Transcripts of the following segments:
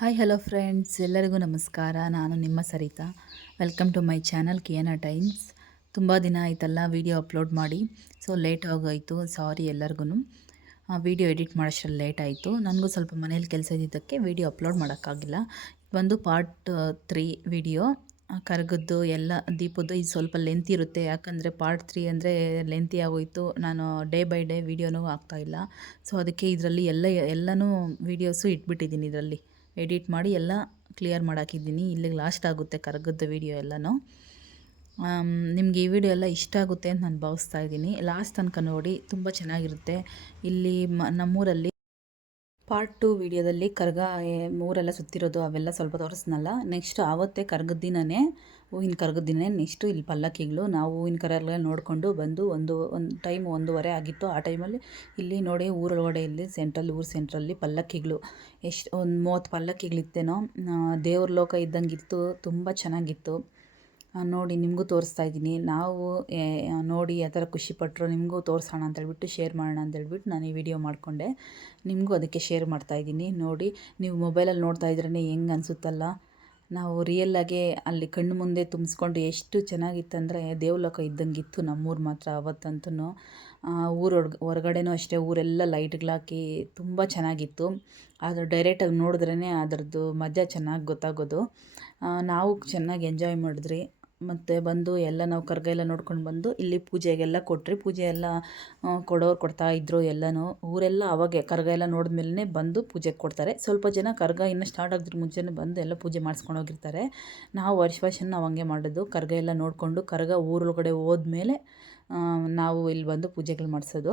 Hi hello friends, ಎಲ್ಲರಿಗೂ ನಮಸ್ಕಾರ. ನಾನು ನಿಮ್ಮ Sarita. Welcome to my channel Kiyana Times. ತುಂಬ ದಿನ ಆಯ್ತಲ್ಲ ವೀಡಿಯೋ ಅಪ್ಲೋಡ್ ಮಾಡಿ, ಸೊ ಲೇಟ್ ಆಗೋಯಿತು. ಸಾರಿ ಎಲ್ಲರಿಗೂ. ವೀಡಿಯೋ ಎಡಿಟ್ ಮಾಡೋಷ್ಟರಲ್ಲಿ ಲೇಟ್ ಆಯಿತು. ನನಗೂ ಸ್ವಲ್ಪ ಮನೇಲಿ ಕೆಲಸ ಇದ್ದಿದ್ದಕ್ಕೆ ವೀಡಿಯೋ ಅಪ್ಲೋಡ್ ಮಾಡೋಕ್ಕಾಗಿಲ್ಲ. ಒಂದು ಪಾರ್ಟ್ 3 ವೀಡಿಯೋ ಕರಗದ್ದು ಎಲ್ಲ ದೀಪದ್ದು. ಇದು ಸ್ವಲ್ಪ ಲೆಂತ್ ಇರುತ್ತೆ, ಯಾಕಂದರೆ ಪಾರ್ಟ್ 3 ಅಂದರೆ ಲೆಂತಿ ಆಗೋಯಿತು. ನಾನು ಡೇ ಬೈ ಡೇ ವೀಡಿಯೋನೂ ಆಗ್ತಾಯಿಲ್ಲ. ಸೊ ಅದಕ್ಕೆ ಇದರಲ್ಲಿ ಎಲ್ಲನೂ ವೀಡಿಯೋಸು ಇಟ್ಬಿಟ್ಟಿದ್ದೀನಿ. ಇದರಲ್ಲಿ ಎಡಿಟ್ ಮಾಡಿ ಎಲ್ಲ ಕ್ಲಿಯರ್ ಮಾಡಾಕಿದ್ದೀನಿ. ಇಲ್ಲಿಗೆ ಲಾಸ್ಟ್ ಆಗುತ್ತೆ ಕರಗದ್ದು ವೀಡಿಯೋ ಎಲ್ಲನೂ. ನಿಮಗೆ ಈ ವಿಡಿಯೋ ಎಲ್ಲ ಇಷ್ಟ ಆಗುತ್ತೆ ಅಂತ ನಾನು ಭಾವಿಸ್ತಾ ಇದ್ದೀನಿ. ಲಾಸ್ಟ್ ತನಕ ನೋಡಿ, ತುಂಬ ಚೆನ್ನಾಗಿರುತ್ತೆ. ಇಲ್ಲಿ ನಮ್ಮೂರಲ್ಲಿ ಪಾರ್ಟ್ 2 ವೀಡಿಯೋದಲ್ಲಿ ಕರ್ಗ ಊರೆಲ್ಲ ಸುತ್ತಿರೋದು ಅವೆಲ್ಲ ಸ್ವಲ್ಪ ತೋರಿಸ್ನಲ್ಲ. ನೆಕ್ಸ್ಟ್ ಆವತ್ತೇ ಕರ್ಗದ ದಿನವೇ, ಹೂವಿನ ಕರ್ಗದ ದಿನವೇ ನೆಕ್ಸ್ಟು ಇಲ್ಲಿ ಪಲ್ಲಕ್ಕಿಗಳು. ನಾವು ಹೂವಿನ ಕರೆಲ್ಲ ನೋಡಿಕೊಂಡು ಬಂದು ಒಂದು ಟೈಮ್ 1:30 ಆಗಿತ್ತು. ಆ ಟೈಮಲ್ಲಿ ಇಲ್ಲಿ ನೋಡಿ ಊರೊಳಗಡೆ ಇಲ್ಲಿ ಊರು ಸೆಂಟ್ರಲ್ಲಿ ಪಲ್ಲಕ್ಕಿಗಳು ಎಷ್ಟು ಒಂದು 30 ಪಲ್ಲಕ್ಕಿಗಳಿತ್ತೇನೋ. ದೇವ್ರ ಲೋಕ ಇದ್ದಂಗಿತ್ತು, ತುಂಬ ಚೆನ್ನಾಗಿತ್ತು. ನೋಡಿ ನಿಮಗೂ ತೋರಿಸ್ತಾ ಇದ್ದೀನಿ. ನಾವು ನೋಡಿ ಯಾವ ಥರ ಖುಷಿಪಟ್ಟರು, ನಿಮಗೂ ತೋರಿಸೋಣ ಅಂತೇಳ್ಬಿಟ್ಟು, ಶೇರ್ ಮಾಡೋಣ ಅಂತೇಳ್ಬಿಟ್ಟು ನಾನು ಈ ವಿಡಿಯೋ ಮಾಡಿಕೊಂಡೆ. ನಿಮಗೂ ಅದಕ್ಕೆ ಶೇರ್ ಮಾಡ್ತಾಯಿದ್ದೀನಿ. ನೋಡಿ, ನೀವು ಮೊಬೈಲಲ್ಲಿ ನೋಡ್ತಾ ಇದ್ರೇ ಹೆಂಗೆ ಅನಿಸುತ್ತಲ್ಲ. ನಾವು ರಿಯಲ್ಲಾಗೆ ಅಲ್ಲಿ ಕಣ್ಣು ಮುಂದೆ ತುಂಬಿಸ್ಕೊಂಡು ಎಷ್ಟು ಚೆನ್ನಾಗಿತ್ತಂದರೆ ದೇವಲೋಕ ಇದ್ದಂಗಿತ್ತು ನಮ್ಮೂರು ಮಾತ್ರ ಅವತ್ತಂತೂ. ಹೊರಗಡೆನೂ ಅಷ್ಟೇ, ಊರೆಲ್ಲ ಲೈಟ್ಗಳಾಕಿ ತುಂಬ ಚೆನ್ನಾಗಿತ್ತು. ಅದು ಡೈರೆಕ್ಟಾಗಿ ನೋಡಿದ್ರೇ ಅದರದ್ದು ಮಜಾ ಚೆನ್ನಾಗಿ ಗೊತ್ತಾಗೋದು. ನಾವು ಚೆನ್ನಾಗಿ ಎಂಜಾಯ್ ಮಾಡಿದ್ರಿ. ಮತ್ತು ಬಂದು ಎಲ್ಲ ನಾವು ಕರ್ಗ ಎಲ್ಲ ನೋಡ್ಕೊಂಡು ಬಂದು ಇಲ್ಲಿ ಪೂಜೆಗೆಲ್ಲ ಕೊಟ್ರಿ. ಪೂಜೆ ಎಲ್ಲ ಕೊಡೋರು ಕೊಡ್ತಾಯಿದ್ರು ಎಲ್ಲನೂ. ಊರೆಲ್ಲ ಅವಾಗೆ ಕರ್ಗ ಎಲ್ಲ ನೋಡಿದ್ಮೇಲೆ ಬಂದು ಪೂಜೆಗೆ ಕೊಡ್ತಾರೆ. ಸ್ವಲ್ಪ ಜನ ಕರ್ಗ ಇನ್ನೂ ಸ್ಟಾರ್ಟ್ ಆಗಿದ್ರ ಮುಂಚೆನೇ ಬಂದು ಎಲ್ಲ ಪೂಜೆ ಮಾಡಿಸ್ಕೊಂಡು ಹೋಗಿರ್ತಾರೆ. ನಾವು ವರ್ಷ ನಾವು ಹಂಗೆ ಮಾಡೋದು. ಕರ್ಗ ಎಲ್ಲ ನೋಡಿಕೊಂಡು ಕರ್ಗ ಊರೊಳಗಡೆ ಹೋದ್ಮೇಲೆ ನಾವು ಇಲ್ಲಿ ಬಂದು ಪೂಜೆಗಳು ಮಾಡಿಸೋದು.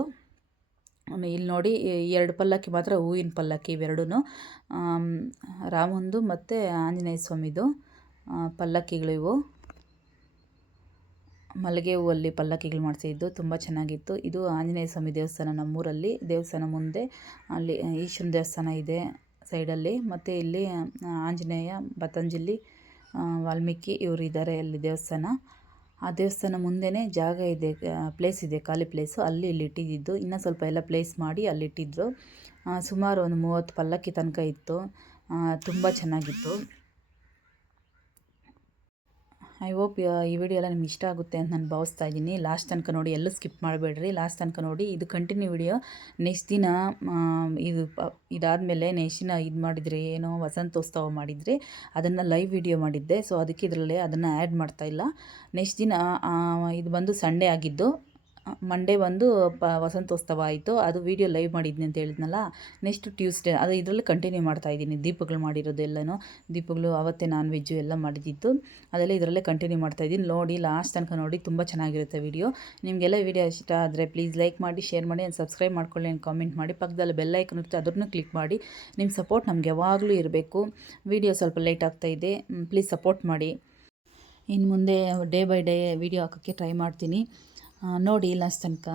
ಇಲ್ಲಿ ನೋಡಿ 2 ಪಲ್ಲಕ್ಕಿ ಮಾತ್ರ ಹೂವಿನ ಪಲ್ಲಕ್ಕಿ, ಇವೆರಡೂ ರಾಮಂದು ಮತ್ತು ಆಂಜನೇಯ ಸ್ವಾಮಿದು ಪಲ್ಲಕ್ಕಿಗಳಿವು. ಮಲ್ಲಿಗೆ ಹೂವಲ್ಲಿ ಪಲ್ಲಕ್ಕಿಗಳು ಮಾಡಿಸಿದ್ದು ತುಂಬ ಚೆನ್ನಾಗಿತ್ತು. ಇದು ಆಂಜನೇಯ ಸ್ವಾಮಿ ದೇವಸ್ಥಾನ ನಮ್ಮೂರಲ್ಲಿ. ದೇವಸ್ಥಾನ ಮುಂದೆ ಅಲ್ಲಿ ಈಶ್ವರನ ದೇವಸ್ಥಾನ ಇದೆ ಸೈಡಲ್ಲಿ. ಮತ್ತು ಇಲ್ಲಿ ಆಂಜನೇಯ, ಪತಂಜಲಿ, ವಾಲ್ಮೀಕಿ ಇವರು ಇದ್ದಾರೆ ಅಲ್ಲಿ ದೇವಸ್ಥಾನ. ಆ ದೇವಸ್ಥಾನ ಮುಂದೆನೇ ಜಾಗ ಇದೆ, ಪ್ಲೇಸ್ ಇದೆ, ಖಾಲಿ ಪ್ಲೇಸು. ಇಲ್ಲಿ ಇಟ್ಟಿದ್ದು. ಇನ್ನೂ ಸ್ವಲ್ಪ ಎಲ್ಲ ಪ್ಲೇಸ್ ಮಾಡಿ ಅಲ್ಲಿಟ್ಟಿದ್ರು. ಸುಮಾರು ಒಂದು 30 ಪಲ್ಲಕ್ಕಿ ತನಕ ಇತ್ತು. ತುಂಬ ಚೆನ್ನಾಗಿತ್ತು. ಐ ಹೋಪ್ ಈ ವಿಡಿಯೋ ಎಲ್ಲ ನಿಮ್ಗೆ ಇಷ್ಟ ಆಗುತ್ತೆ ಅಂತ ನಾನು ಭಾವಿಸ್ತಾ ಇದ್ದೀನಿ. ಲಾಸ್ಟ್ ತನಕ ನೋಡಿ, ಎಲ್ಲೂ ಸ್ಕಿಪ್ ಮಾಡಬೇಡ್ರಿ. ಲಾಸ್ಟ್ ತನಕ ನೋಡಿ. ಇದು ಕಂಟಿನ್ಯೂ ವಿಡಿಯೋ. ನೆಕ್ಸ್ಟ್ ದಿನ ಇದಾದಮೇಲೆ ನೆಕ್ಸ್ಟ್ ದಿನ ಇದು ಮಾಡಿದರೆ ಏನೋ ವಸಂತೋತ್ಸವ ಮಾಡಿದರೆ ಅದನ್ನು ಲೈವ್ ವಿಡಿಯೋ ಮಾಡಿದ್ದೆ. ಸೊ ಅದಕ್ಕೆ ಇದರಲ್ಲಿ ಅದನ್ನು ಆ್ಯಡ್ ಮಾಡ್ತಾಯಿಲ್ಲ. ನೆಕ್ಸ್ಟ್ ದಿನ ಇದು ಬಂದು ಸಂಡೇ ಆಗಿದ್ದು. ಮಂಡೇ ಬಂದು ವಸಂತೋತ್ಸವ ಆಯಿತು. ಅದು ವೀಡಿಯೋ ಲೈವ್ ಮಾಡಿದ್ನಿ ಅಂತ ಹೇಳಿದ್ನಲ್ಲ. ನೆಕ್ಸ್ಟ್ ಟ್ಯೂಸ್ಡೇ ಅದು ಇದರಲ್ಲಿ ಕಂಟಿನ್ಯೂ ಮಾಡ್ತಾಯಿದ್ದೀನಿ. ದೀಪಗಳು ಮಾಡಿರೋದು ಎಲ್ಲನೂ, ದೀಪಗಳು ಅವತ್ತೇ ನಾನ್ ವೆಜ್ಜು ಎಲ್ಲ ಮಾಡಿದ್ದಿತ್ತು, ಅದೆಲ್ಲ ಇದರಲ್ಲೇ ಕಂಟಿನ್ಯೂ ಮಾಡ್ತಾಯಿದ್ದೀನಿ. ನೋಡಿ, ಲಾಸ್ಟ್ ತನಕ ನೋಡಿ, ತುಂಬ ಚೆನ್ನಾಗಿರುತ್ತೆ ವಿಡಿಯೋ. ನಿಮಗೆಲ್ಲ ವಿಡಿಯೋ ಇಷ್ಟ ಆದರೆ ಪ್ಲೀಸ್ ಲೈಕ್ ಮಾಡಿ, ಶೇರ್ ಮಾಡಿ, ಸಬ್ಸ್ಕ್ರೈಬ್ ಮಾಡ್ಕೊಳ್ಳಿ, ಕಾಮೆಂಟ್ ಮಾಡಿ. ಪಕ್ಕದಲ್ಲಿ ಬೆಲ್ ಐಕನ್ ಇರುತ್ತೆ, ಅದನ್ನು ಕ್ಲಿಕ್ ಮಾಡಿ. ನಿಮ್ಮ ಸಪೋರ್ಟ್ ನಮ್ಗೆ ಯಾವಾಗಲೂ ಇರಬೇಕು. ವಿಡಿಯೋ ಸ್ವಲ್ಪ ಲೇಟ್ ಆಗ್ತಾಯಿದೆ, ಪ್ಲೀಸ್ ಸಪೋರ್ಟ್ ಮಾಡಿ. ಇನ್ನು ಮುಂದೆ ಡೇ ಬೈ ಡೇ ವಿಡಿಯೋ ಹಾಕೋಕ್ಕೆ ಟ್ರೈ ಮಾಡ್ತೀನಿ. ನೋಡಿ ಲಾಸ್ಟ್ ತನಕ.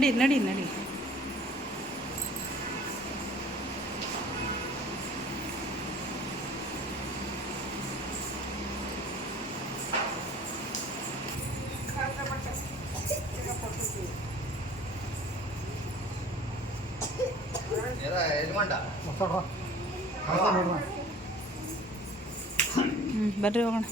ನಡಿ ನಡಿ ನಡಿ. ಬರ್ರಿ ಹೋಗೋಣ.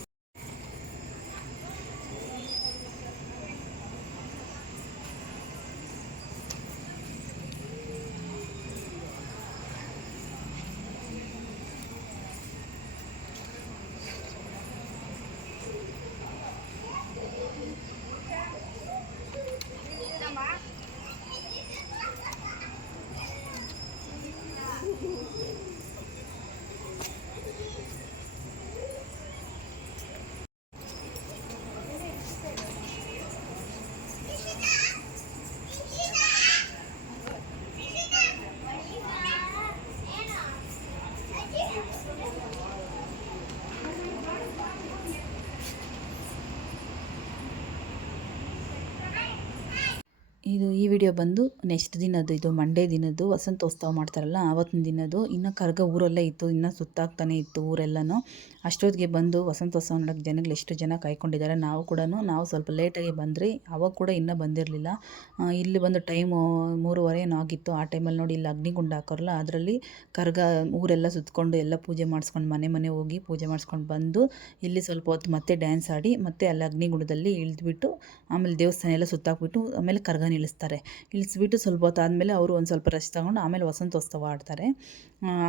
ಈ ವಿಡಿಯೋ ಬಂದು ನೆಕ್ಸ್ಟ್ ದಿನದ್ದು, ಇದು ಮಂಡೇ ದಿನದ್ದು ವಸಂತೋತ್ಸವ ಮಾಡ್ತಾರಲ್ಲ ಆವತ್ತಿನ ದಿನದ್ದು. ಇನ್ನು ಕರ್ಗ ಊರಲ್ಲೇ ಇತ್ತು, ಇನ್ನೂ ಸುತ್ತಾಗ್ತಾನೆ ಇತ್ತು ಊರೆಲ್ಲನೂ. ಅಷ್ಟೊತ್ತಿಗೆ ಬಂದು ವಸಂತೋತ್ಸವ ನೋಡೋಕ್ಕೆ ಜನಗಳು ಎಷ್ಟು ಜನ ಕಾಯ್ಕೊಂಡಿದ್ದಾರೆ. ನಾವು ಸ್ವಲ್ಪ ಲೇಟಾಗಿ ಬಂದ್ರಿ, ಅವಾಗ ಕೂಡ ಇನ್ನೂ ಬಂದಿರಲಿಲ್ಲ. ಇಲ್ಲಿ ಬಂದು ಟೈಮು 3:30 ಏನೋ ಆಗಿತ್ತು. ಆ ಟೈಮಲ್ಲಿ ನೋಡಿ ಇಲ್ಲಿ ಅಗ್ನಿಗುಂಡ ಹಾಕೋರಲ್ಲ, ಅದರಲ್ಲಿ ಕರ್ಗ ಊರೆಲ್ಲ ಸುತ್ತಕೊಂಡು ಎಲ್ಲ ಪೂಜೆ ಮಾಡಿಸ್ಕೊಂಡು ಮನೆ ಹೋಗಿ ಪೂಜೆ ಮಾಡಿಸ್ಕೊಂಡು ಬಂದು ಇಲ್ಲಿ ಸ್ವಲ್ಪ ಹೊತ್ತು ಮತ್ತೆ ಡ್ಯಾನ್ಸ್ ಆಡಿ ಮತ್ತೆ ಅಲ್ಲಿ ಅಗ್ನಿಗುಂಡದಲ್ಲಿ ಇಳಿದ್ಬಿಟ್ಟು ಆಮೇಲೆ ದೇವಸ್ಥಾನ ಎಲ್ಲ ಸುತ್ತಾಕ್ಬಿಟ್ಟು ಆಮೇಲೆ ಕರ್ಗ ನಿಲ್ಲಿಸ್ತಾರೆ. ಇಳಿಸ್ಬಿಟ್ಟು ಸ್ವಲ್ಪ ಹೊತ್ತು ಆದಮೇಲೆ ಅವರು ಒಂದು ಸ್ವಲ್ಪ ರೆಸ್ಟ್ ತಗೊಂಡು ಆಮೇಲೆ ವಸಂತೋತ್ಸವ ಆಡ್ತಾರೆ.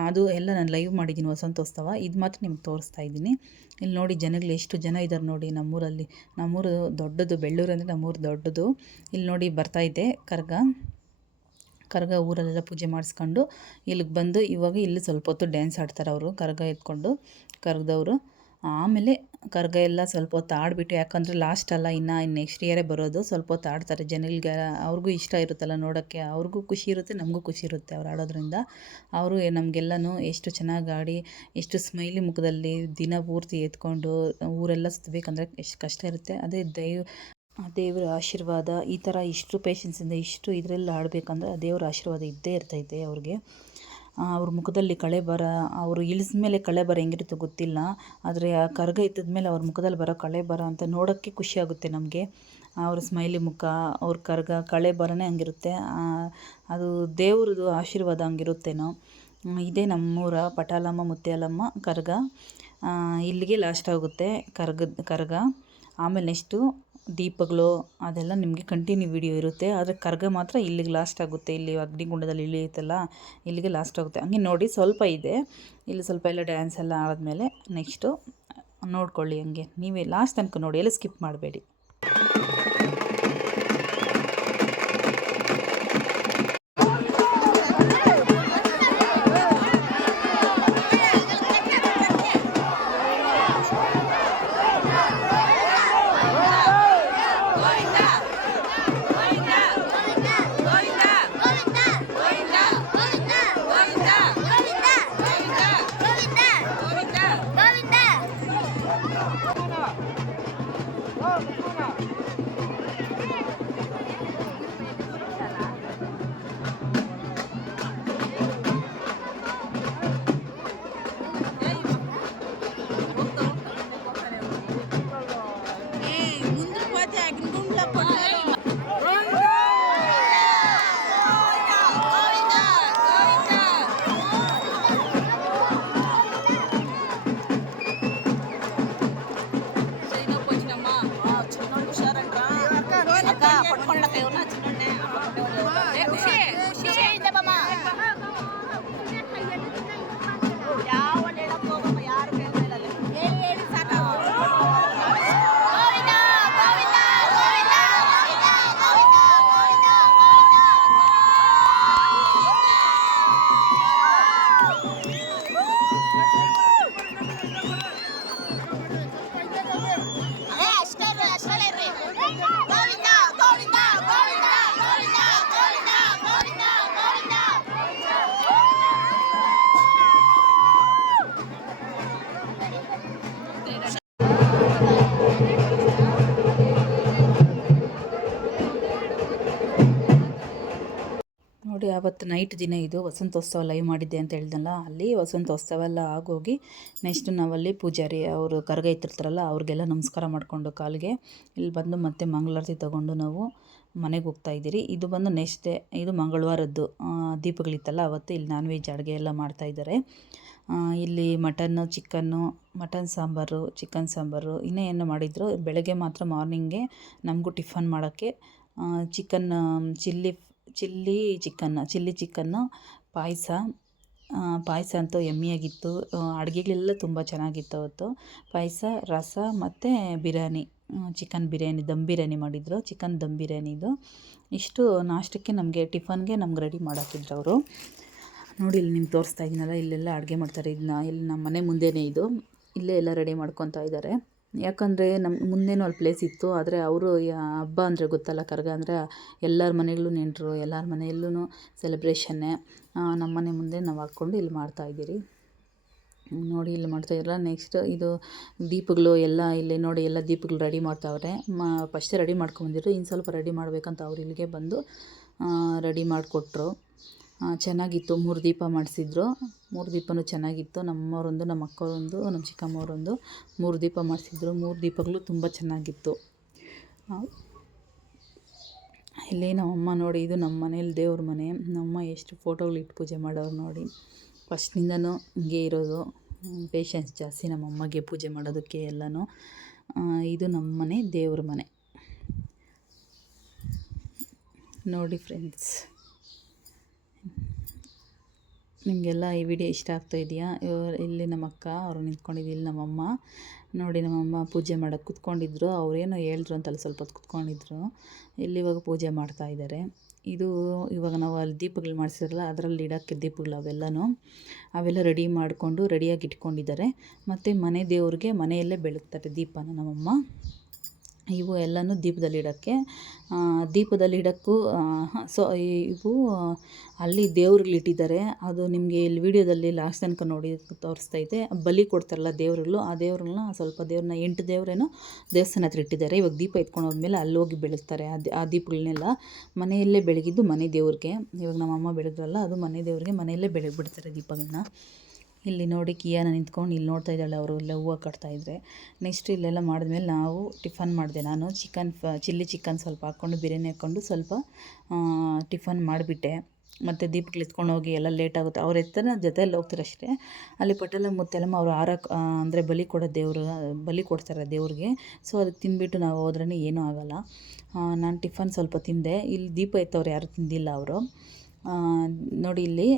ಅದು ಎಲ್ಲ ನಾನು ಲೈವ್ ಮಾಡಿದ್ದೀನಿ ವಸಂತೋತ್ಸವ. ಇದು ಮಾತ್ರ ನಿಮ್ಗೆ ತೋರಿಸ್ತಾ ಇದ್ದೀನಿ. ಇಲ್ಲಿ ನೋಡಿ ಜನಗಳು ಎಷ್ಟು ಜನ ಇದ್ದಾರೆ ನೋಡಿ. ನಮ್ಮೂರು ದೊಡ್ಡದು, ಬೆಳ್ಳೂರು ಅಂದರೆ ನಮ್ಮೂರು ದೊಡ್ಡದು. ಇಲ್ಲಿ ನೋಡಿ ಬರ್ತಾಯಿದೆ ಕರ್ಗ ಊರಲ್ಲೆಲ್ಲ ಪೂಜೆ ಮಾಡಿಸ್ಕೊಂಡು ಇಲ್ಲಿಗೆ ಬಂದು ಇವಾಗ ಇಲ್ಲಿ ಸ್ವಲ್ಪ ಹೊತ್ತು ಡ್ಯಾನ್ಸ್ ಆಡ್ತಾರೆ ಅವರು ಕರ್ಗ ಎತ್ಕೊಂಡು, ಕರ್ಗದವರು. ಆಮೇಲೆ ಕರ್ಗ ಎಲ್ಲ ಸ್ವಲ್ಪ ಹೊತ್ತು ಆಡಿಬಿಟ್ಟು, ಯಾಕಂದರೆ ಲಾಸ್ಟ್ ಅಲ್ಲ, ಇನ್ನು ನೆಕ್ಸ್ಟ್ ಇಯರೇ ಬರೋದು. ಸ್ವಲ್ಪ ಹೊತ್ತು ಆಡ್ತಾರೆ. ಜನಗಳಿಗೆ ಅವ್ರಿಗೂ ಇಷ್ಟ ಇರುತ್ತಲ್ಲ ನೋಡೋಕ್ಕೆ, ಅವ್ರಿಗೂ ಖುಷಿ ಇರುತ್ತೆ, ನಮಗೂ ಖುಷಿ ಇರುತ್ತೆ ಅವ್ರು ಆಡೋದ್ರಿಂದ. ಅವರು ನಮಗೆಲ್ಲನೂ ಎಷ್ಟು ಚೆನ್ನಾಗಿ ಆಡಿ ಎಷ್ಟು ಸ್ಮೈಲಿ ಮುಖದಲ್ಲಿ ದಿನ ಪೂರ್ತಿ ಎತ್ಕೊಂಡು ಊರೆಲ್ಲ ಸುತ್ತಬೇಕಂದ್ರೆ ಎಷ್ಟು ಕಷ್ಟ ಇರುತ್ತೆ. ಅದೇ ದೇವರ ಆಶೀರ್ವಾದ ಈ ಥರ ಇಷ್ಟು ಪೇಷನ್ಸಿಂದ ಇಷ್ಟು ಇದರಲ್ಲಿ ಆಡಬೇಕಂದ್ರೆ ದೇವರ ಆಶೀರ್ವಾದ ಇದ್ದೇ ಇರ್ತೈತೆ ಅವ್ರಿಗೆ. ಅವ್ರ ಮುಖದಲ್ಲಿ ಕಳೆ ಬರ, ಅವರು ಇಳಿದ ಮೇಲೆ ಕಳೆ ಬರ ಹೆಂಗಿರುತ್ತೋ ಗೊತ್ತಿಲ್ಲ, ಆದರೆ ಆ ಕರ್ಗ ಎತ್ತಿದ ಮೇಲೆ ಅವ್ರ ಮುಖದಲ್ಲಿ ಬರೋ ಕಳೆ ಬರ ಅಂತ ನೋಡೋಕ್ಕೆ ಖುಷಿಯಾಗುತ್ತೆ ನಮಗೆ. ಅವ್ರ ಸ್ಮೈಲಿ ಮುಖ, ಅವ್ರ ಕರ್ಗ ಕಳೆ ಬರನೇ ಹಂಗಿರುತ್ತೆ. ಅದು ದೇವ್ರದ್ದು ಆಶೀರ್ವಾದ ಹಂಗಿರುತ್ತೇನೋ. ಇದೇ ನಮ್ಮೂರ ಪಟಾಲಮ್ಮ ಮುತ್ಯಾಲಮ್ಮ ಕರ್ಗ. ಇಲ್ಲಿಗೆ ಲಾಸ್ಟ್ ಆಗುತ್ತೆ ಕರ್ಗ. ಆಮೇಲೆ ನೆಕ್ಸ್ಟು ದೀಪಗಳು ಅದೆಲ್ಲ ನಿಮಗೆ ಕಂಟಿನ್ಯೂ ವಿಡಿಯೋ ಇರುತ್ತೆ. ಆದರೆ ಕರ್ಗ ಮಾತ್ರ ಇಲ್ಲಿಗೆ ಲಾಸ್ಟ್ ಆಗುತ್ತೆ. ಇಲ್ಲಿ ಅಗ್ನಿಗುಂಡದಲ್ಲಿ ಇಳಿಯುತ್ತಲ್ಲ, ಇಲ್ಲಿಗೆ ಲಾಸ್ಟ್ ಆಗುತ್ತೆ. ಹಂಗೆ ನೋಡಿ ಸ್ವಲ್ಪ ಇದೆ, ಇಲ್ಲಿ ಸ್ವಲ್ಪ ಎಲ್ಲ ಡ್ಯಾನ್ಸ್ ಎಲ್ಲ ಆದಮೇಲೆ ನೆಕ್ಸ್ಟು ನೋಡ್ಕೊಳ್ಳಿ. ಹಂಗೆ ನೀವೇ ಲಾಸ್ಟ್ ತನಕ ನೋಡಿ, ಎಲ್ಲ ಸ್ಕಿಪ್ ಮಾಡಬೇಡಿ. ನೋಡಿ ಆವತ್ತು ನೈಟ್ ದಿನ ಇದು ವಸಂತೋತ್ಸವ ಲೈವ್ ಮಾಡಿದ್ದೆ ಅಂತ ಹೇಳ್ದಲ್ಲ, ಅಲ್ಲಿ ವಸಂತೋತ್ಸವ ಎಲ್ಲ ಆಗೋಗಿ ನೆಕ್ಸ್ಟ್ ನಾವಲ್ಲಿ ಪೂಜಾರಿ ಅವರು ಕರಗ ಇತ್ತಿರ್ತಾರಲ್ಲ ಅವ್ರಿಗೆಲ್ಲ ನಮಸ್ಕಾರ ಮಾಡಿಕೊಂಡು ಕಾಲಿಗೆ ಇಲ್ಲಿ ಬಂದು ಮತ್ತೆ ಮಂಗಳಾರತಿ ತೊಗೊಂಡು ನಾವು ಮನೆಗೆ ಹೋಗ್ತಾಯಿದ್ದೀರಿ. ಇದು ಬಂದು ನೆಕ್ಸ್ಟ್ ಡೇ, ಇದು ಮಂಗಳವಾರದ್ದು ದೀಪಗಳಿತ್ತಲ್ಲ ಅವತ್ತು ಇಲ್ಲಿ ನಾನ್ ವೆಜ್ ಅಡುಗೆ ಎಲ್ಲ ಮಾಡ್ತಾಯಿದ್ದಾರೆ. ಇಲ್ಲಿ ಮಟನ್ ಸಾಂಬಾರು, ಚಿಕನ್ ಸಾಂಬಾರು ಇನ್ನೂ ಏನು ಮಾಡಿದರು. ಬೆಳಗ್ಗೆ ಮಾತ್ರ ಮಾರ್ನಿಂಗ್ಗೆ ನಮಗೂ ಟಿಫನ್ ಮಾಡೋಕ್ಕೆ ಚಿಕನ್ ಚಿಲ್ಲಿ ಚಿಕನ್ನು ಪಾಯಸ ಅಂತೂ ಯಮ್ಮಿಯಾಗಿತ್ತು. ಅಡುಗೆಗಳೆಲ್ಲ ತುಂಬ ಚೆನ್ನಾಗಿತ್ತು ಅವತ್ತು. ಪಾಯಸ, ರಸ ಮತ್ತು ಬಿರಿಯಾನಿ, ಚಿಕನ್ ಬಿರಿಯಾನಿ, ದಮ್ ಬಿರಿಯಾನಿ ಮಾಡಿದರು. ಚಿಕನ್ ದಮ್ ಬಿರಿಯಾನಿದು ಇಷ್ಟು ನಾಷ್ಟಕ್ಕೆ ಟಿಫನ್ಗೆ ನಮ್ಗೆ ರೆಡಿ ಮಾಡಾಕಿದ್ರು ಅವರು. ನೋಡಿ ಇಲ್ಲಿ ನಿಮ್ಗೆ ತೋರಿಸ್ತಾ ಇದ್ದೀನಲ್ಲ, ಇಲ್ಲೆಲ್ಲ ಅಡುಗೆ ಮಾಡ್ತಾರೆ. ಇಲ್ಲಿ ನಮ್ಮ ಮನೆ ಮುಂದೆನೇ ಇದು, ಇಲ್ಲೇ ಎಲ್ಲ ರೆಡಿ ಮಾಡ್ಕೊತಾ ಇದ್ದಾರೆ. ಯಾಕಂದರೆ ನಮ್ಮ ಮುಂದೇನೂ ಅಲ್ಲಿ ಪ್ಲೇಸ್ ಇತ್ತು, ಆದರೆ ಅವರು ಹಬ್ಬ ಅಂದರೆ ಗೊತ್ತಲ್ಲ, ಕರಗ ಅಂದರೆ ಎಲ್ಲರ ಮನೆಯಲ್ಲೂ ನೆಂಟರು, ಎಲ್ಲರ ಮನೆಯಲ್ಲೂ ಸೆಲೆಬ್ರೇಷನ್ನೇ. ನಮ್ಮ ಮನೆ ಮುಂದೆ ನಾವು ಹಾಕ್ಕೊಂಡು ಇಲ್ಲಿ ಮಾಡ್ತಾಯಿದ್ದೀರಿ. ನೋಡಿ ಇಲ್ಲಿ ಮಾಡ್ತಾಯಿದ್ರಲ್ಲ. ನೆಕ್ಸ್ಟ್ ಇದು ದೀಪಗಳು ಎಲ್ಲ ಇಲ್ಲಿ ನೋಡಿ, ಎಲ್ಲ ದೀಪಗಳು ರೆಡಿ ಮಾಡ್ತಾವ್ರೆ. ಫಸ್ಟೇ ರೆಡಿ ಮಾಡ್ಕೊಂಬಂದಿದ್ರು, ಇನ್ನು ಸ್ವಲ್ಪ ರೆಡಿ ಮಾಡಬೇಕಂತ ಅವ್ರು ಇಲ್ಲಿಗೆ ಬಂದು ರೆಡಿ ಮಾಡಿಕೊಟ್ರು. ಚೆನ್ನಾಗಿತ್ತು. 3 ದೀಪ ಮಾಡಿಸಿದ್ರು. 3 ದೀಪನೂ ಚೆನ್ನಾಗಿತ್ತು. ನಮ್ಮವರೊಂದು, ನಮ್ಮ ಅಕ್ಕವರೊಂದು, ನಮ್ಮ ಚಿಕ್ಕಮ್ಮವರೊಂದು 3 ದೀಪ ಮಾಡಿಸಿದ್ರು. 3 ದೀಪಗಳು ತುಂಬ ಚೆನ್ನಾಗಿತ್ತು. ಇಲ್ಲಿ ನಮ್ಮಮ್ಮ ನೋಡಿ, ಇದು ನಮ್ಮ ಮನೇಲಿ ದೇವ್ರ ಮನೆ. ನಮ್ಮಮ್ಮ ಎಷ್ಟು ಫೋಟೋಗಳು ಇಟ್ಟು ಪೂಜೆ ಮಾಡೋರು ನೋಡಿ. ಫಸ್ಟ್ನಿಂದನೂ ಹಿಂಗೆ ಇರೋದು, ಪೇಷನ್ಸ್ ಜಾಸ್ತಿ ನಮ್ಮಮ್ಮಗೆ ಪೂಜೆ ಮಾಡೋದಕ್ಕೆ ಎಲ್ಲನೂ. ಇದು ನಮ್ಮ ಮನೆ, ದೇವ್ರ ಮನೆ ನೋಡಿ ಫ್ರೆಂಡ್ಸ್. ನಿಮಗೆಲ್ಲ ಈ ವಿಡಿಯೋ ಇಷ್ಟ ಆಗ್ತಾ ಇದೆಯಾ? ಇಲ್ಲಿ ನಮ್ಮ ಅಕ್ಕ ಅವರು ನಿಂತ್ಕೊಂಡಿದ್ದು, ಇಲ್ಲಿ ನಮ್ಮಮ್ಮ ನೋಡಿ. ನಮ್ಮಮ್ಮ ಪೂಜೆ ಮಾಡೋಕ್ಕೆ ಕೂತ್ಕೊಂಡಿದ್ರು. ಅವರೇನೋ ಹೇಳಿದ್ರು ಅಂತಲ್ಲ, ಸ್ವಲ್ಪ ಹೊತ್ತು ಕೂತ್ಕೊಂಡಿದ್ರು. ಇಲ್ಲಿ ಇವಾಗ ಪೂಜೆ ಮಾಡ್ತಾಯಿದ್ದಾರೆ. ಇದು ಇವಾಗ ನಾವು ಅಲ್ಲಿ ದೀಪಗಳು ಮಾಡಿಸಿದ್ರಲ್ಲ, ಅದರಲ್ಲಿ ಇಡೋಕ್ಕೆ ದೀಪಗಳು ಅವೆಲ್ಲ ರೆಡಿಯಾಗಿ ಇಟ್ಕೊಂಡಿದ್ದಾರೆ. ಮತ್ತು ಮನೆ ದೇವ್ರಿಗೆ ಮನೆಯಲ್ಲೇ ಬೆಳಗ್ತಾರೆ ದೀಪನ ನಮ್ಮಮ್ಮ. ಇವು ಎಲ್ಲನೂ ದೀಪದಲ್ಲಿ ಇಡೋಕ್ಕೂ ಇವು ಅಲ್ಲಿ ದೇವ್ರುಗಳಿಟ್ಟಿದ್ದಾರೆ. ಅದು ನಿಮಗೆ ಇಲ್ಲಿ ವಿಡಿಯೋದಲ್ಲಿ ಲಾಸ್ಟ್ ತನಕ ನೋಡಿ ತೋರಿಸ್ತೈತೆ. ಬಲಿ ಕೊಡ್ತಾರಲ್ಲ ದೇವ್ರುಗಳು, ಆ ದೇವ್ರನ್ನ ಸ್ವಲ್ಪ ದೇವ್ರನ್ನ 8 ದೇವರೇನೋ ದೇವಸ್ಥಾನ ಹತ್ರ ಇಟ್ಟಿದ್ದಾರೆ. ಇವಾಗ ದೀಪ ಎತ್ಕೊಂಡು ಹೋದ್ಮೇಲೆ ಅಲ್ಲಿ ಹೋಗಿ ಬೆಳಗ್ತಾರೆ. ಆ ದೀಪಗಳನ್ನೆಲ್ಲ ಮನೆಯಲ್ಲೇ ಬೆಳಗಿದ್ದು ಮನೆ ದೇವ್ರಿಗೆ. ಇವಾಗ ನಮ್ಮಮ್ಮ ಬೆಳಗ್ರಲ್ಲ, ಅದು ಮನೆ ದೇವ್ರಿಗೆ ಮನೆಯಲ್ಲೇ ಬೆಳಗ್ಬಿಡ್ತಾರೆ ದೀಪಗಳನ್ನ. ಇಲ್ಲಿ ನೋಡಿ ಕಿಯಾನ ನಿಂತ್ಕೊಂಡು ಇಲ್ಲಿ ನೋಡ್ತಾ ಇದ್ದಾಳೆ, ಅವರು ಇಲ್ಲ ಹೂವು ಕಟ್ತಾಯಿದ್ರೆ. ನೆಕ್ಸ್ಟ್ ಇಲ್ಲೆಲ್ಲ ಮಾಡಿದ್ಮೇಲೆ ನಾವು ಟಿಫನ್ ಮಾಡಿದೆ. ನಾನು ಚಿಲ್ಲಿ ಚಿಕನ್ ಸ್ವಲ್ಪ ಹಾಕ್ಕೊಂಡು ಬಿರಿಯಾನಿ ಹಾಕ್ಕೊಂಡು ಸ್ವಲ್ಪ ಟಿಫನ್ ಮಾಡಿಬಿಟ್ಟೆ. ಮತ್ತು ದೀಪಗಳು ಎತ್ಕೊಂಡು ಹೋಗಿ ಎಲ್ಲ ಲೇಟ್ ಆಗುತ್ತೆ. ಅವ್ರು ಎತ್ತರ ಜೊತೆಯಲ್ಲಿ ಹೋಗ್ತಾರೆ ಅಷ್ಟೇ. ಅಲ್ಲಿ ಪಟೇಲ ಮುತ್ತೆಲ್ಲಮ್ಮ ಅವರು ಅಂದರೆ ಬಲಿ ಕೊಡ್ತಾರೆ ದೇವ್ರಿಗೆ. ಸೊ ಅದಕ್ಕೆ ತಿಂದುಬಿಟ್ಟು ನಾವು ಹೋದ್ರೇ ಏನೂ ಆಗೋಲ್ಲ. ನಾನು ಟಿಫನ್ ಸ್ವಲ್ಪ ತಿಂದೆ. ಇಲ್ಲಿ ದೀಪ ಎತ್ತವ್ರು ಯಾರೂ ತಿಂದಿಲ್ಲ ಅವರು. ನೋಡಿ ಇಲ್ಲಿ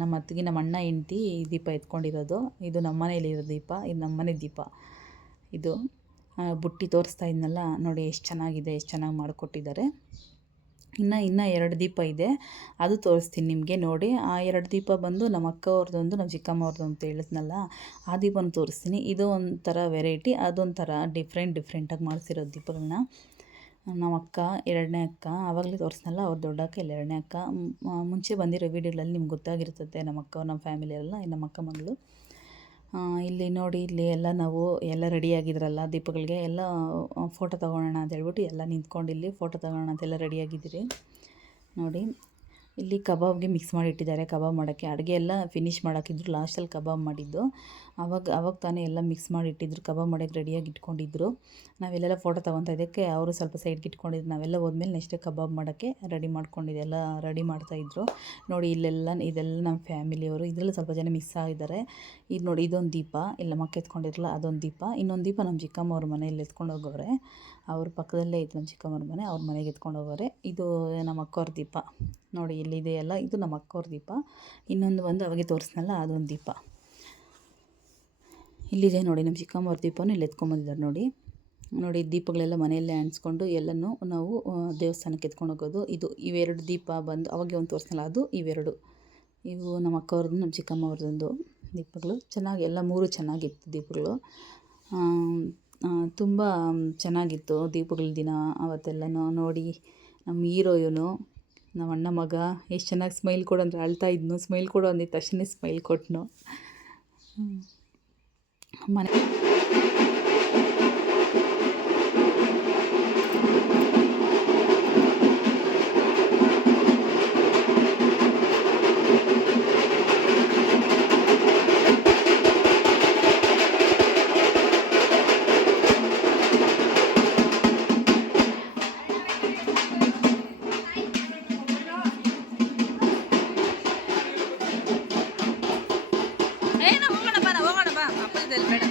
ನಮ್ಮ ಅತ್ತಿಗೆ, ನಮ್ಮ ಅಣ್ಣ ಹೆಂಡ್ತಿ ದೀಪ ಎತ್ಕೊಂಡಿರೋದು. ಇದು ನಮ್ಮ ಮನೇಲಿರೋ ದೀಪ, ಇದು ನಮ್ಮ ಮನೆ ದೀಪ. ಇದು ಬುಟ್ಟಿ ತೋರಿಸ್ತಾ ಇದ್ನಲ್ಲ ನೋಡಿ, ಎಷ್ಟು ಚೆನ್ನಾಗಿದೆ, ಎಷ್ಟು ಚೆನ್ನಾಗಿ ಮಾಡಿಕೊಟ್ಟಿದ್ದಾರೆ. ಇನ್ನು 2 ದೀಪ ಇದೆ, ಅದು ತೋರಿಸ್ತೀನಿ ನಿಮಗೆ ನೋಡಿ. ಆ 2 ದೀಪ ಬಂದು ನಮ್ಮ ಅಕ್ಕ ಅವ್ರದ್ದೊಂದು, ನಮ್ಮ ಚಿಕ್ಕಮ್ಮ ಅವ್ರದ್ದು ಅಂತ ಹೇಳಿದ್ನಲ್ಲ, ಆ ದೀಪನ ತೋರಿಸ್ತೀನಿ. ಇದು ಒಂಥರ ವೆರೈಟಿ, ಅದೊಂಥರ ಡಿಫ್ರೆಂಟಾಗಿ ಮಾಡಿಸಿರೋ ದೀಪಗಳನ್ನ. ನಮ್ಮ ಅಕ್ಕ, 2ನೇ ಅಕ್ಕ, ಆವಾಗಲೇ ತೋರಿಸ್ನಲ್ಲ, ಅವ್ರ ದೊಡ್ಡ ಅಕ್ಕ, ಇಲ್ಲಿ 2ನೇ ಅಕ್ಕ. ಮುಂಚೆ ಬಂದಿರೋ ವೀಡಿಯೋಗಳಲ್ಲಿ ನಿಮ್ಗೆ ಗೊತ್ತಾಗಿರ್ತದೆ ನಮ್ಮ ಅಕ್ಕ, ನಮ್ಮ ಫ್ಯಾಮಿಲಿ ಎಲ್ಲ, ನಮ್ಮ ಅಕ್ಕ ಮಗಳು. ಇಲ್ಲಿ ನೋಡಿ, ಇಲ್ಲಿ ಎಲ್ಲ ನಾವು ಎಲ್ಲ ರೆಡಿಯಾಗಿದ್ರಲ್ಲ ದೀಪಗಳಿಗೆ ಎಲ್ಲ ಫೋಟೋ ತೊಗೊಳ್ಳೋಣ ಅಂತ ಹೇಳ್ಬಿಟ್ಟು ಎಲ್ಲ ನಿಂತ್ಕೊಂಡು ಇಲ್ಲಿ ಫೋಟೋ ತೊಗೊಳ್ಳೋಣ ಅಂತೆಲ್ಲ ರೆಡಿಯಾಗಿದ್ದೀರಿ. ನೋಡಿ ಇಲ್ಲಿ ಕಬಾಬ್ಗೆ ಮಿಕ್ಸ್ ಮಾಡಿ ಇಟ್ಟಿದ್ದಾರೆ. ಕಬಾಬ್ ಮಾಡೋಕ್ಕೆ ಅಡುಗೆ ಎಲ್ಲ ಫಿನಿಷ್ ಮಾಡೋಕ್ಕಿದ್ರು, ಲಾಸ್ಟಲ್ಲಿ ಕಬಾಬ್ ಮಾಡಿದ್ದು. ಅವಾಗ ತಾನೇ ಎಲ್ಲ ಮಿಕ್ಸ್ ಮಾಡಿ ಇಟ್ಟಿದ್ರು, ಕಬಾಬ್ ಮಾಡೋಕ್ಕೆ ರೆಡಿಯಾಗಿ ಇಟ್ಕೊಂಡಿದ್ರು. ನಾವೆಲ್ಲೆಲ್ಲ ಫೋಟೋ ತೊಗೊತಾ ಇದಕ್ಕೆ ಅವರು ಸ್ವಲ್ಪ ಸೈಡ್ಗೆ ಇಟ್ಕೊಂಡಿದ್ರು. ನಾವೆಲ್ಲ ಹೋದ್ಮೇಲೆ ನೆಕ್ಸ್ಟ್ ಕಬಾಬ್ ಮಾಡೋಕ್ಕೆ ರೆಡಿ ಮಾಡ್ಕೊಂಡಿದ್ದೆ, ಎಲ್ಲ ರೆಡಿ ಮಾಡ್ತಾಯಿದ್ರು. ನೋಡಿ ಇದೆಲ್ಲ ನಮ್ಮ ಫ್ಯಾಮಿಲಿಯವರು. ಇದರಲ್ಲಿ ಸ್ವಲ್ಪ ಜನ ಮಿಸ್ ಆಗಿದ್ದಾರೆ. ಇದು ನೋಡಿ, ಇದೊಂದು ದೀಪ, ಇಲ್ಲ ಮಕ್ಕ ಎತ್ಕೊಂಡಿರಲ್ಲ ಅದೊಂದು ದೀಪ. ಇನ್ನೊಂದು ದೀಪ ನಮ್ಮ ಚಿಕ್ಕಮ್ಮ ಅವ್ರ ಮನೆಯಲ್ಲಿ ಎತ್ಕೊಂಡು ಹೋಗೋರೆ. ಅವ್ರ ಪಕ್ಕದಲ್ಲೇ ಇತ್ತು ನಮ್ಮ ಚಿಕ್ಕಮ್ಮವ್ರ ಮನೆ, ಅವ್ರ ಮನೆಗೆ ಎತ್ಕೊಂಡು ಹೋಗೋರೆ. ಇದು ನಮ್ಮ ಅಕ್ಕವ್ರ ದೀಪ ನೋಡಿ, ಇಲ್ಲಿದೆಯಲ್ಲ ಇದು ನಮ್ಮ ಅಕ್ಕವ್ರ ದೀಪ. ಇನ್ನೊಂದು ಬಂದು ಅವಾಗೆ ತೋರಿಸ್ನಲ್ಲ ಅದೊಂದು ದೀಪ ಇಲ್ಲಿದೆ ನೋಡಿ. ನಮ್ಮ ಚಿಕ್ಕಮ್ಮವ್ರ ದೀಪನೂ ಇಲ್ಲಿ ಎತ್ಕೊಂಬಂದಿದ್ದಾರೆ ನೋಡಿ. ದೀಪಗಳೆಲ್ಲ ಮನೆಯಲ್ಲೇ ಅಂಟಿಸ್ಕೊಂಡು ಎಲ್ಲನೂ ನಾವು ದೇವಸ್ಥಾನಕ್ಕೆ ಎತ್ಕೊಂಡು ಹೋಗೋದು. ಇವೆರಡು ದೀಪ ಬಂದು ಅವಾಗೆ ಒಂದು ತೋರಿಸ್ನಲ್ಲ ಅದು ಇವು ನಮ್ಮ ಅಕ್ಕವ್ರದ್ದು ನಮ್ಮ ಚಿಕ್ಕಮ್ಮವ್ರದ್ದೊಂದು ದೀಪಗಳು. ಚೆನ್ನಾಗಿ ಎಲ್ಲ ಮೂರು ಚೆನ್ನಾಗಿತ್ತು ದೀಪಗಳು. ತುಂಬ ಚೆನ್ನಾಗಿತ್ತು ದೀಪಗಳ ದಿನ ಅವತ್ತೆಲ್ಲನೂ. ನೋಡಿ ನಮ್ಮ ಹೀರೋ ಇವನು, ನಮ್ಮ ಅಣ್ಣ ಮಗ, ಎಷ್ಟು ಚೆನ್ನಾಗಿ ಸ್ಮೈಲ್ ಕೊಡು ಅಂದರೆ ಅಳ್ತಾ ಇದ್ನು. ಸ್ಮೈಲ್ ಕೊಡು ಅಂದಿದ್ದ ತಕ್ಷಣ ಸ್ಮೈಲ್ ಕೊಟ್ಟನು. ಮನೆ ಬೇಡ.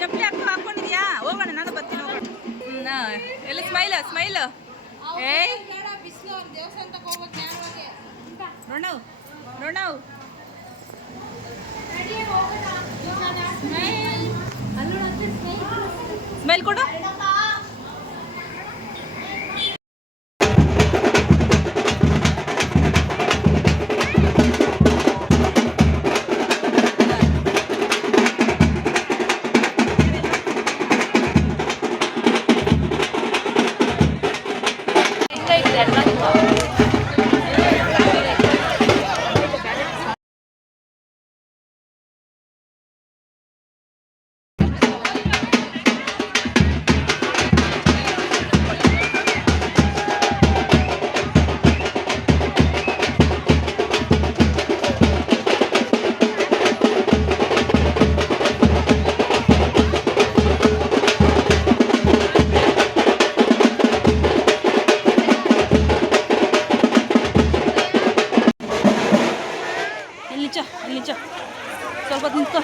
ಚಪ್ಪಲಿ ಹಾಕೊಂಡಿದ್ಯಾ? ಹೋಗೋಣ, ನಾನು ಬರ್ತೀನಿ. ಹೋಗೋಣ. ಎಲ್ಲ ಸ್ಮೈಲ್ ಏಯ್ ರೋಣವ್ ಸ್ಮೈಲ್ ಕೊಡು. ನಿಜ ಸ್ವಲ್ಪ ನಿಂತ್ಕೊ.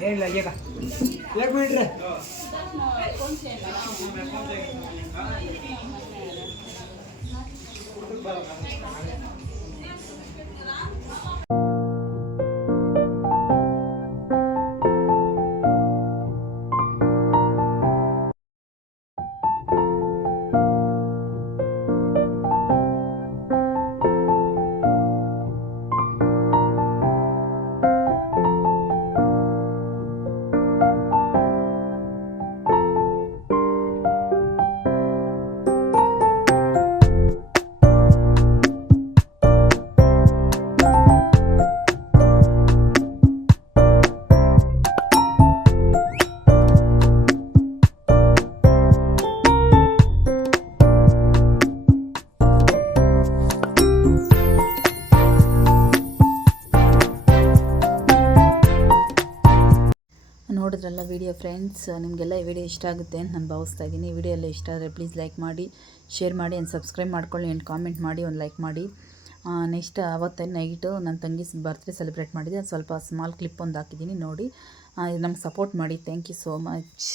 ಹೇಳ ಈಗ 1 ಮಿನಿಟ್ ನೋಡಿದ್ರಲ್ಲ ವಿಡಿಯೋ ಫ್ರೆಂಡ್ಸ್, ನಿಮಗೆಲ್ಲ ಈ ವಿಡಿಯೋ ಇಷ್ಟ ಆಗುತ್ತೆ ಅಂತ ನಾನು ಭಾವಿಸ್ತಾ ಇದ್ದೀನಿ. ವಿಡಿಯೋ ಎಲ್ಲ ಇಷ್ಟ ಆದರೆ ಪ್ಲೀಸ್ ಲೈಕ್ ಮಾಡಿ, ಶೇರ್ ಮಾಡಿ ಆ್ಯಂಡ್ ಸಬ್ಸ್ಕ್ರೈಬ್ ಮಾಡ್ಕೊಳ್ಳಿ ಆ್ಯಂಡ್ ಕಾಮೆಂಟ್ ಮಾಡಿ, ಒಂದು ಲೈಕ್ ಮಾಡಿ. ನೆಕ್ಸ್ಟ್ ಅವತ್ತೇ ನೈಟು ನನ್ನ ತಂಗಿ ಬರ್ತ್ಡೇ ಸೆಲೆಬ್ರೇಟ್ ಮಾಡಿದೆ. ಸ್ವಲ್ಪ ಸ್ಮಾಲ್ ಕ್ಲಿಪ್ ಒಂದು ಹಾಕಿದ್ದೀನಿ ನೋಡಿ. ನಮ್ಗೆ ಸಪೋರ್ಟ್ ಮಾಡಿ. Thank you so much.